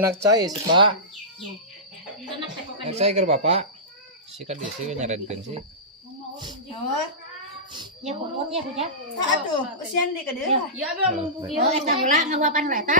anak cai sih Pak. Anak cai ke Bapak. Sikat dia sih nyaredkeun sih. Oh. Ya puput ya kuja. Aduh, usian di ka dieu lah. Ya belum mumpung Yo eta heula ngawapan heula eta.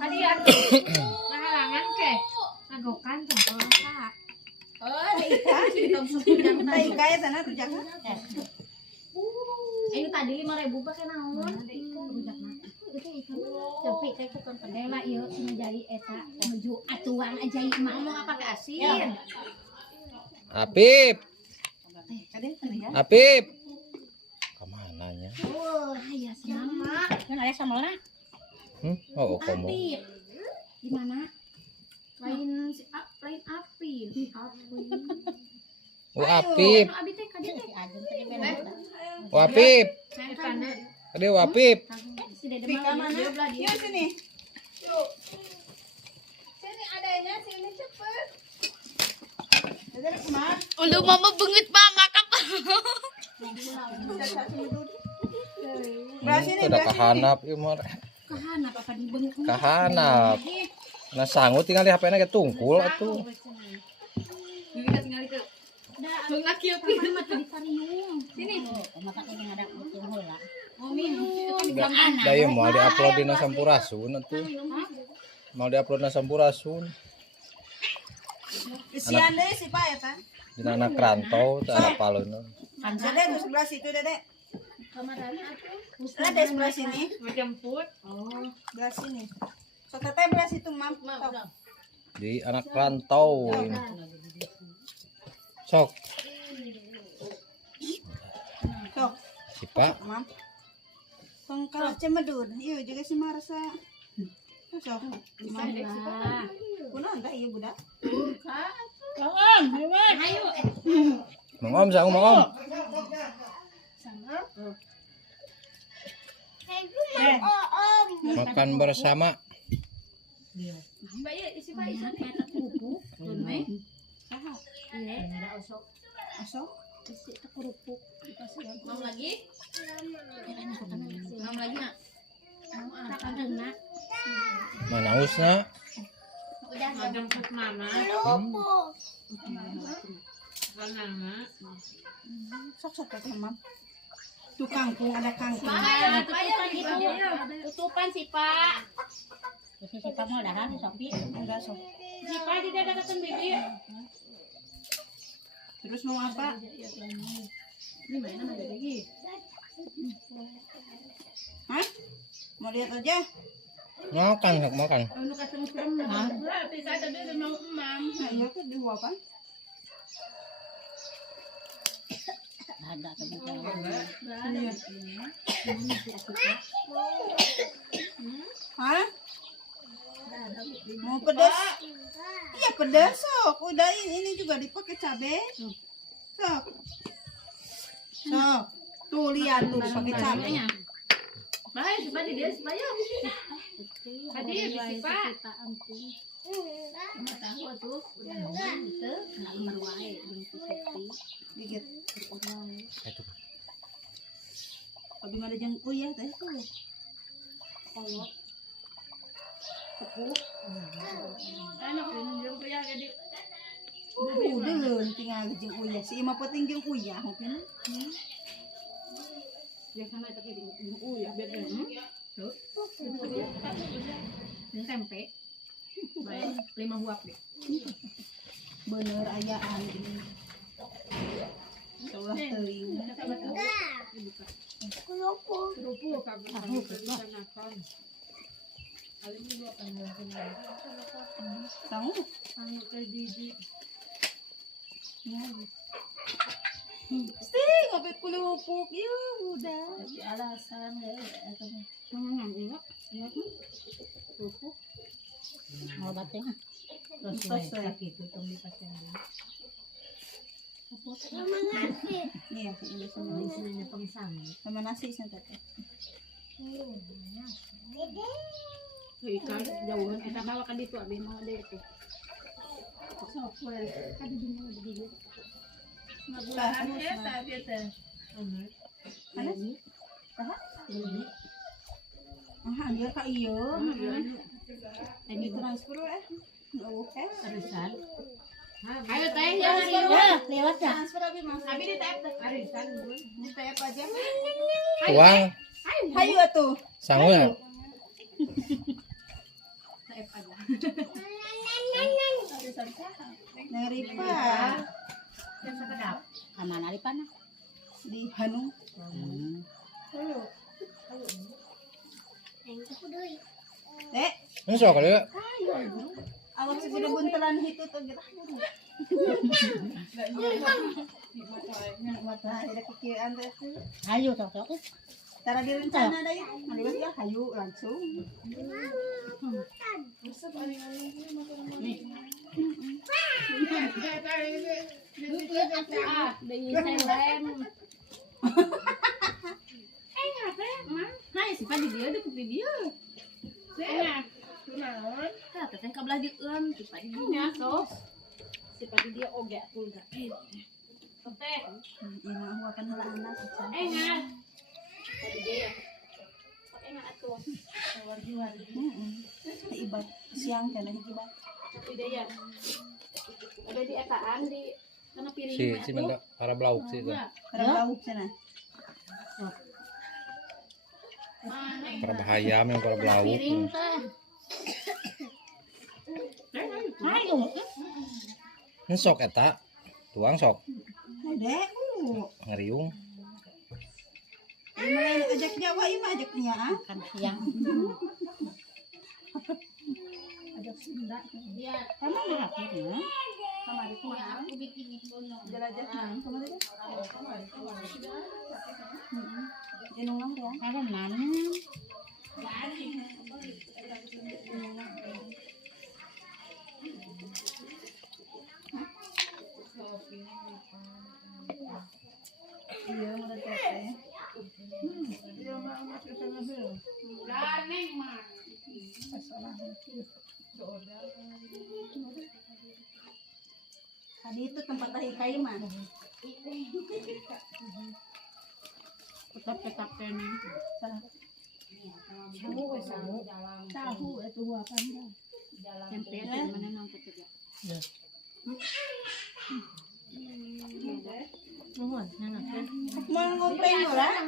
Kadi ngahalangan ke. Ngagokan tong Pak. Oh, Ika. Tah Ika ya sana rujak. ini tadi 5.000 pakai naon? Itu ikan tapi teh ku kan kadela ieu menjadi eta menuju atuan ajaib mah Ngomong apa ke asin? Apip. Kade sana ya. Apip. Kemana nya? oh aya sama kan aya samolna Oh, kamu. Apip di mana Lain lain api. Oh, Apip. Abi teh kadi teh. ajeng teh bener Oh, Apip. Kana Kade Apip. si dede Ika mah mana? Yuk sini. sini adanya sini cepet. Dede kemana? Ulu mama beungeut mama kapal. Belah sini, Udah belah sini. kahanap ieu mah. kahanap apa dibeungkeut Kahanap. Nah sangut tinggal di HP-na ge tungkul atuh. Kita tinggal itu. Beungeut kieu pi. mah tadi pariung Sini. mata ini ada kucing heula Mau minum. Da ieu moal di-upload dina Sampurasun atuh. Mau di-upload na Sampurasun. Usian deui si Pak eta. Dina anak rantau teu ada paleuna. Dede di sebelah situ Dede. kamarana atuh Lah di sebelah sini. Mau jemput. Belah sini. Sok teteh belah situ, Mam. Di anak rantau. Sok, Sok, si Pak. Mam. Tong kalah cemedun. Ieu juga si Marsa. Sok. Mam. lah Kunaon tah ieu budak? ayo Mangom sang mangom. Makan bersama. Mbak ya isi Pak isi. eta kerupuk Iya, ada osok. Asok. isi eta kerupuk Mau lagi? Mau lagi nak? tak adeuna Mana usna? Udah mau jemput mama. Mama. Sok sok teteh, Mam. Tuh kangkung ada kangkung. tutupan itu tutupan sih pak si Pak mau dahan Sopi Enggak sok. si Pak di dekat bibi Terus mau apa? Ini mana ada lagi? Hah? Mau lihat aja? Makan, hak makan. Anu kasih serem nah. Tapi saya tadi mau emam. Nah, iya tuh dihuapan. ada tadi Iya. Hah? Mau pedas? Iya pedas sok. Udah ini juga dipakai cabe. Sok. Sok. Tuh lihat tuh dipakai cabe. Baik, coba di dia supaya. Tadi bisi Pak. ampun Tahu tuh. itu nak lemar wae jeung Sopi Dikit. Itu. Abi mah ada jeung uyah teh tuh. kolot Enak minum ya jadi. Deuleuh tinggal jeung uyah. Si imah penting jeung uyah mungkin. Biasa mah tapi ya biar kan. Tuh. Ini tempe. Baik, 5 huap deh. Bener ayaan ini. Saulah teuing. Kerupuk kamu bisa makan. Kali ini gua akan ngelakuin Sanggup. anu ke Didi. Sih, ngopi kulupuk. Ya udah. tapi alasan eta Ingat. Ingat mah. Kerupuk. mau bateng Terus sakit itu tong dipasang dulu. Iya, ini sama Isinya pengsang. sama nasi santai. Ikan jauhan kita bawa kan itu abi mau deh tuh. Sok we. Kan di mana di dia. Ngabulahan ya tapi teh. Mana? Aha, dia ka ieu. Ini transfer Arisan. Ayo teh ya lewat dah. transfer abi mas. Abi di tap arisan. Di tap aja. Uang Hayu atuh. sanggup ya? Tap aja. Nang Ripa Yang sekedap. Aman ari pana. di Hanung. Dek, Ini sok kali ya? awak segera buntelan itu tuh gitu. Mata ada kekian teh. Ayo tok. Cara direncana dah ya. Malibat ya hayu langsung. Ah, deui selem. Hai sifat di dia deket di dia. Nah, teteh kabelah dieun sifat di dinya sos. Sifat di dia oge atuh da. Teteh, Ini mah akan heula anak. ngat. Tadi dia. Pakai ngat atuh. Ibad siang kana ibad. Tapi dia ada di etaan di kana piring Si menda para belauk sih itu. Kada lauk cenah. Para bahaya yang para belauk. piring teh. Ayo. Ini sok eta. Tuang sok Dek, ngeriung. mulai ajak Jawa ieu mah ajak nya ah. Kan siang. Ajak Sunda. Iya, sama mah aku. Kamari kumaha? Aku bikin itu. Jelajah nang kamari teh. Jenung nang ya. Ada mana? Iya, mulai teh. Ganeng mah. Tadi itu tempat tahi kai mah. Petak-petak kene. Tahu itu apa enggak? Tempe mana nang petak. Nuhun, nana. Mau ngopeng lah.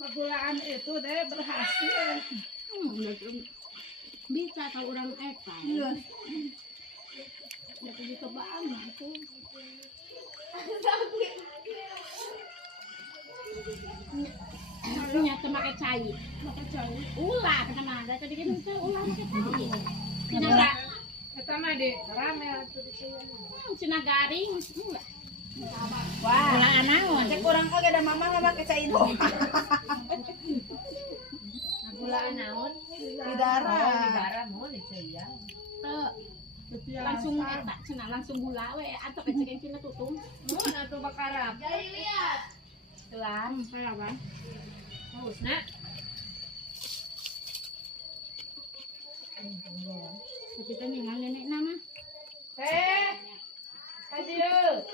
Pergulaan itu deh berhasil. Bisa kalau orang eka. Iya. Ya pergi ke Baan aku. Nyata pakai cai. Ulah kena ada tadi kan itu ulah pakai cai. Cina Kita mah di rame atuh di sini. Cina garing. Ulah. Wah. Ulah anaon. Cek kurang oge ada mama nggak pakai cai itu. Gula naon? Di darah. Darah mau nih saya. Langsung eta cina langsung gula we atau kecekin cina tutung. Mun atuh bakarap. Jadi lihat. Telan kayak apa? Hausna. Tapi kan yang nenek nama. Aduh.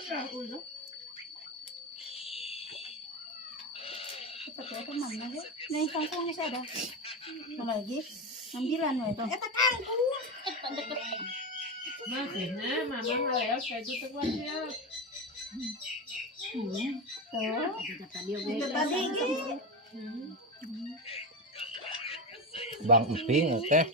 Pakai apa mana deh? Nih kangkung masih ada. Mana lagi? 9 we. Eta kangkung. Deket. Masih nah, mama ngaleo kayak gitu tuh dia. Tuh. Itu Tadi ge. Bang Emping teh.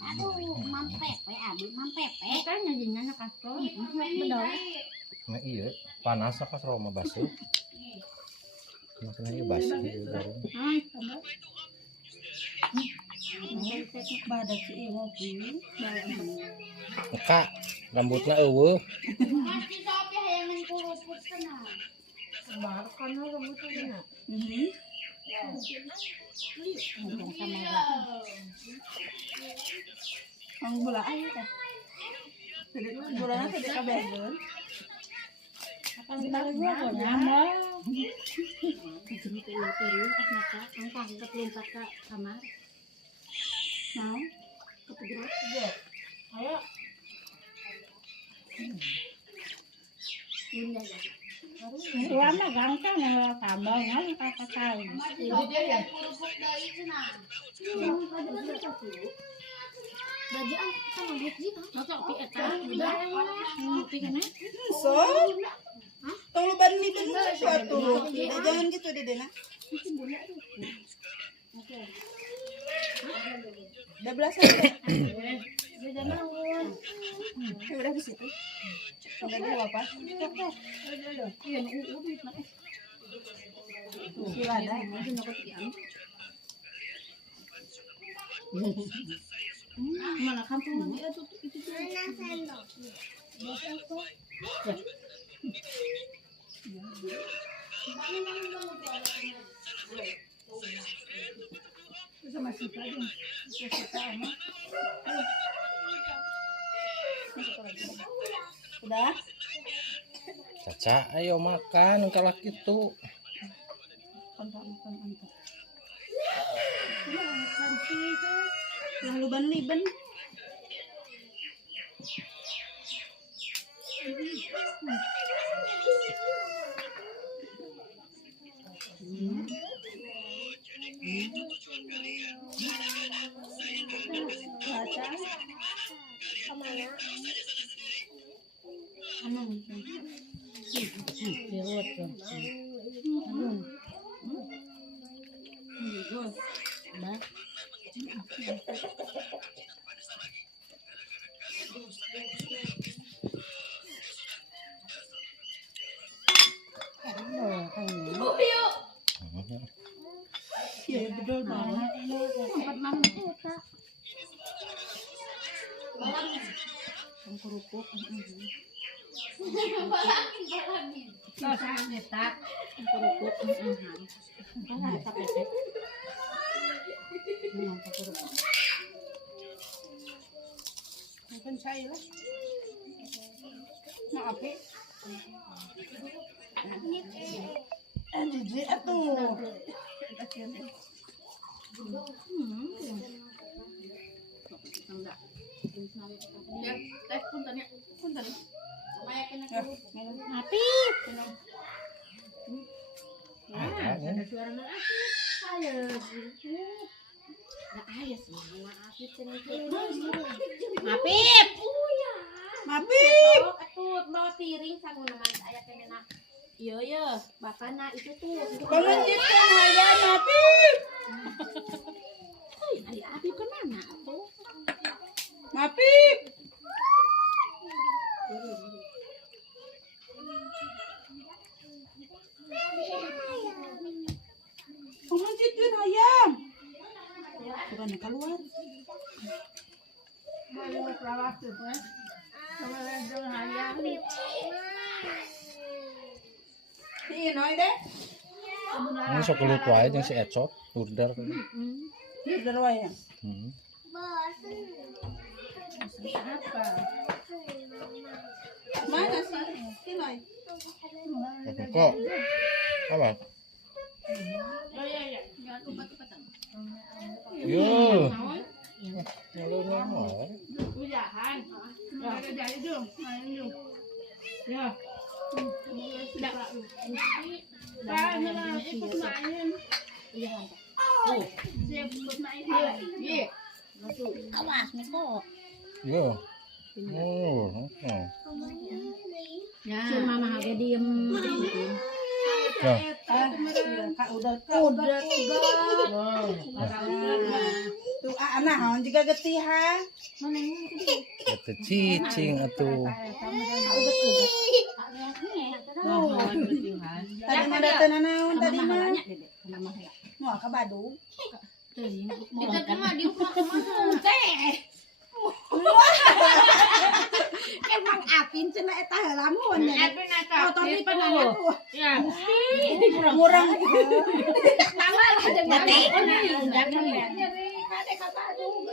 Aduh, mampepe, mampepe. Kan nyanyinya kasih. Bener. Nah iya, panas kan seroma basuh. Makanya iya basuh gitu baru. Badak si ieu pi. Eka rambutnya eueuh. Masih sopi yang menkuruput tenang. Sembar kan rambutnya. Ang gula ayo teh. Gulana teh kabeh geun. Akan kita gua kok nyamar. Jadi itu maka angkang kelompat ke kamar. Mau? Ketegrak. Ayo. Bunda ya. Tuan mah gampang ya tambah kan kakak kain. Baju kan lihat sih kan. Masa pi eta udah pi kana. So, tong lu bani bener suatu. Jangan gitu deh, Nak. Udah belasan udah. Udah di situ. Udah dulu apa? Iya, udah mah. Sila ada. Mana kampung lagi itu Itu masih tadi. Udah. Caca, ayo makan kalau gitu. Yang lu ban liben. Iya, betul banget. tempat mana eta. Kerupuk. Sosan eta. Kerupuk. Apa eta pesek? Mungkin saya lah. Maaf ya. Jijik atuh. Ya, teh punten ya. Punten. Maya kena Api. ada suara anak Afif. Ayo. Enggak ayah semua Afif cenah itu. Apip. Mabib. Atut bawa piring sangun nama aya kenena. Iya ya, bapana itu tuh. Pengencitan hayang Mabib. Ari Afif ke mana atuh? Mabib. Pengencitan hayang. Bukan keluar. Baru lawak tuh ya. Sama lendong hayang. Iya noy deh. Ini sok kelut wae jeung si Ecot, burder. Biar darway ya. Apa? Mana sih? Kinoy. Kok? Apa? Oh iya ya, jangan ubat-ubatan. Yo. Lalu nama. Udahan. Ada jadi dong. Main dong. Ya. Sudah. Pak, mana ikut main. Iya, Siap ikut main. iya. Awas nih kok. Yo. Oh, oke. Ya, mama harga diem. Ya. Kak udah Udah. tuh anak juga getihan. Mana yang itu? Kata cicing atuh. Tadi mah datang naon tadi mah. Mama Mau ke Badung. Kita cuma di rumah teh. Emang apin cenah eta heula mun. Apin eta. Oh, tapi penanya tuh. Ya. Murang. Mama lah jeung mati.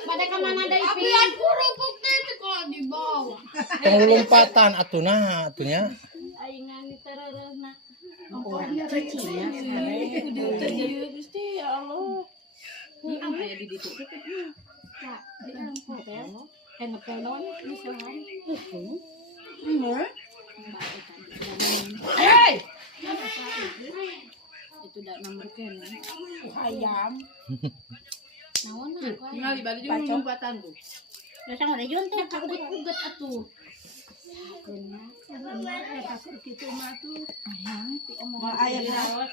Pada ka mana deui? Apian kurupuk teh kok di bawah. Tong lompatan atuh nah atunya. Aing ngani teh Orangnya kecilnya Udah terjadi Gusti ya Allah. Apa ya di situ? Kak, di dalam hotel, ngepel doang di sehari. Hei, Itu dak nomor kene. ayam. Naon aku? Tinggal di balik juga jembatan tuh. Ya sang ada juntuh ka uget-uget atuh. Kena. Kasur kitu mah tuh. Ayang ti omong. Mau ayam ya?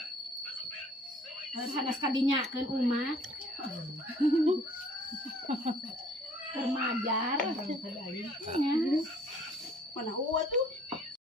Hadas kadinyakeun umat. Remajar. Ya. Mana uwa tuh?